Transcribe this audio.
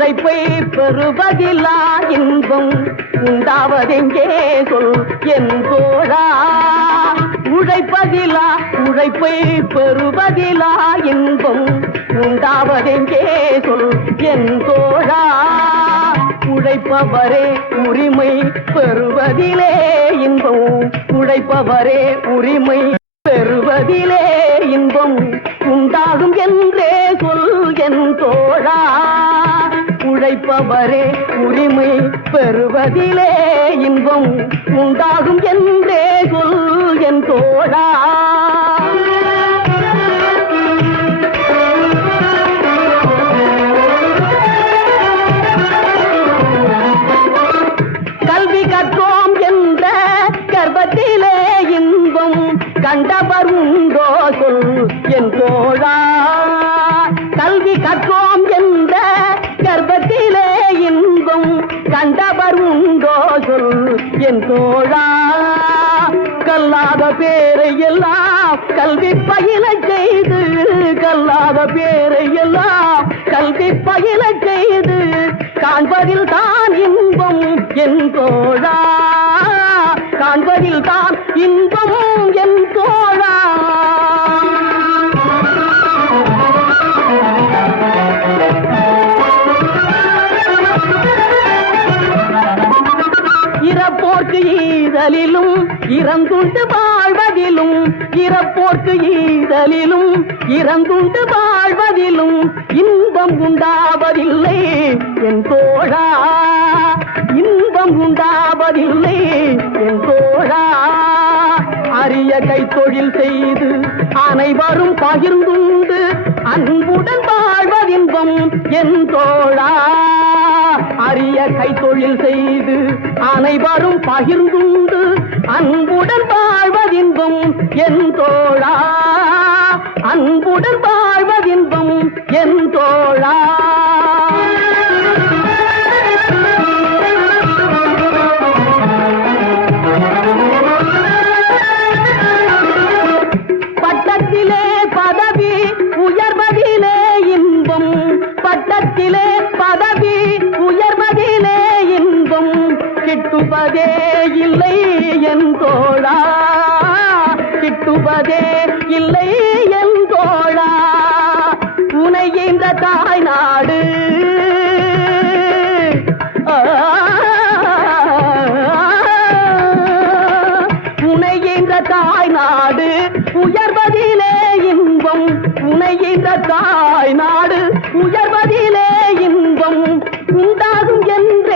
உழைப்பை பெறுவதில்லா இன்பம்? உண்டாவதெங்கே சொல் என் தோழா? உழைப்பதிலா உழைப்பை பெறுவதிலா இன்பம்? உண்டாவதெங்கே சொல் என் தோழா? உழைப்பவரே உரிமை பெறுவதிலே இன்பம். உழைப்பவரே உரிமை பெறுவதிலே இன்பம். உண்டாகும் என்றே சொல் என் தோழா. உழைப்பவரே உரிமை பெறுவதிலே இன்பம் உண்டாகும் என்றே சொல் என் தோழா. கண்டவர் உண்டோ சொல் என் தோழா. கல்வி கற்றோ என் தோழா கல்லாத பேரை எல்லாம் கல்வி பயில செய்து கல்லாத பேரை எல்லாம் கல்வி பயில செய்து காண்பதில் தான் இன்பம் என் தோழா காண்பதில் தான் இன்பம் என் தோழா. ஈதலிலும் இறந்துண்டு வாழ்வதிலும் இறப்போர்க்கு ஈதலிலும் இறந்துண்டு வாழ்வதிலும் இன்பம் உண்டாவதில்லை என் தோழா. இன்பம் உண்டாவதில்லை என் தோழா. அரிய கைத்தொழில் செய்து அனைவரும் பகிர்ந்துண்டு அன்புடன் வாழ்வதின்பம் என் தோழா. அரிய கைத்தொழில் செய்து அனைவரும் பகிர்ந்துண்டு அன்புடன் வாழ்வதின்பம் என் தோழா. அன்புடன் வாழ்வதின்பம் என் தோழா. பட்டத்திலே பதவி உயர்வதிலே இன்பம். பட்டத்திலே இல்லை என் தோழா உனை இந்த தாய் நாடு. உனை இந்த தாய் நாடு. உயர்வதிலே இன்பம் உனை தாய் நாடு. உயர்வதிலே இன்பம் உண்டாகும் என்று